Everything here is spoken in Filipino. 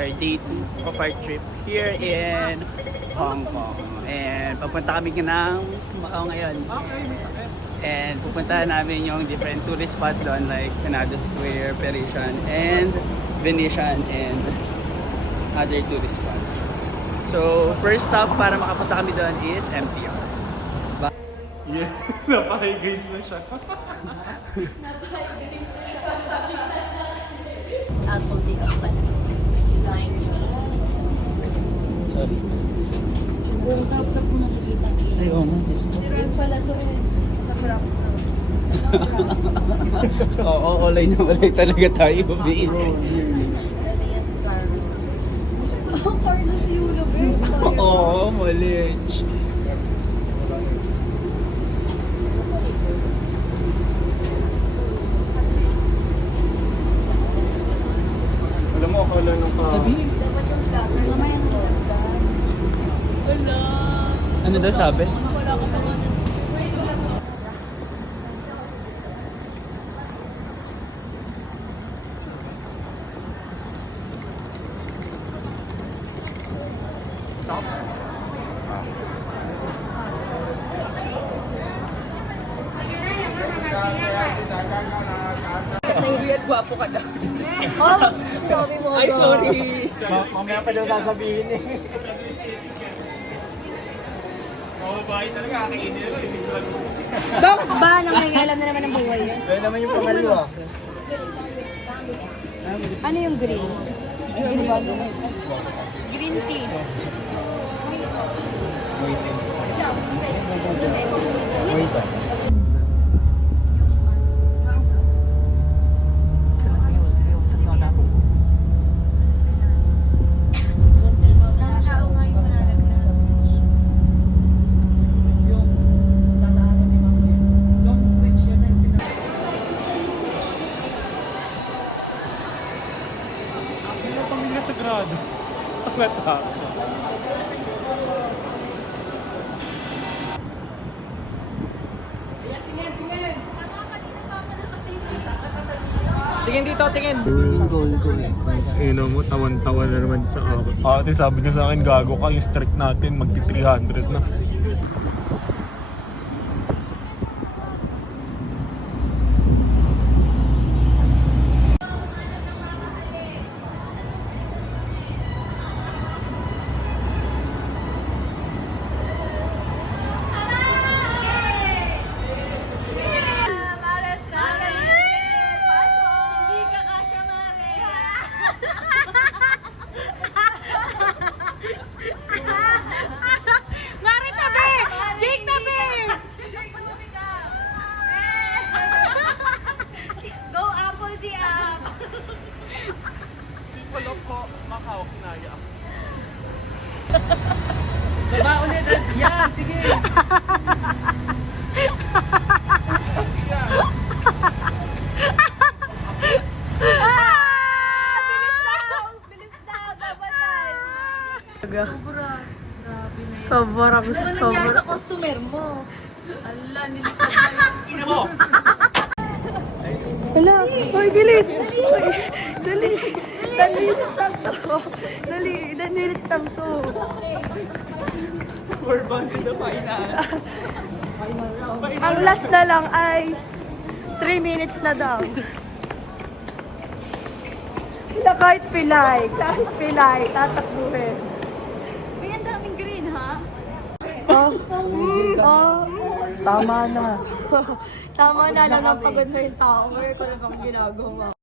our day 2 of our trip here in Hong Kong. And papunta kami ng Macau ngayon. And pupuntahan namin yung different tourist spots doon like Senado Square, Parisian, and Venetian, and other tourist spots. So, first stop para makapunta kami doon is MTR. Yeah, napahigays na siya. Apple day of pala. Sorry. Buong tap-tap mo nakikita. Ay, oo nga, this to. Pero pala to eh. Sa crop. Oo, olay na olay talaga tayo. Oh, Carlos Yulo, bro. Oo, malich. Alam mo, akala nung pa... Sabi. Mamaya na nagdagdag. Wala. Ano daw sabi? Wala ka pa nga na. Weird, gwapo ka daw. Oh, sabi mo. Ay, sorry. Mamaya pa daw sasabihin eh. Oo, bahay talaga. Kakainin nila. Bakit ba? Nangangalam na naman ang buhay yan. Kaya naman yung pangalawa. Ano yung green? Green tea. Pamilya sagrado. Ang atak. Tingin dito, tingin. Ino mo, tawan-tawa na naman sa akin. Ate, sabi niya sa akin, gago ka, yung strict natin, magti-300 na. Wala po, Macau, kinaya. Baba ulit. Yan, sige. Sobrang Nangyari sa customer mo. Ala, nilipad na yun. Ina mo! Hala, hoy, bilis! Dali! Dali, sakto! Dali, dali, sakto! We're bound to the final. Ang last na lang ay 3 minutes na daw. Na kahit pilay, tatakbuhin. May ang daming green, ha? Oh, tama na. Tama na lang ang pagod na yung tower. Kung ano bang ginagawa mo.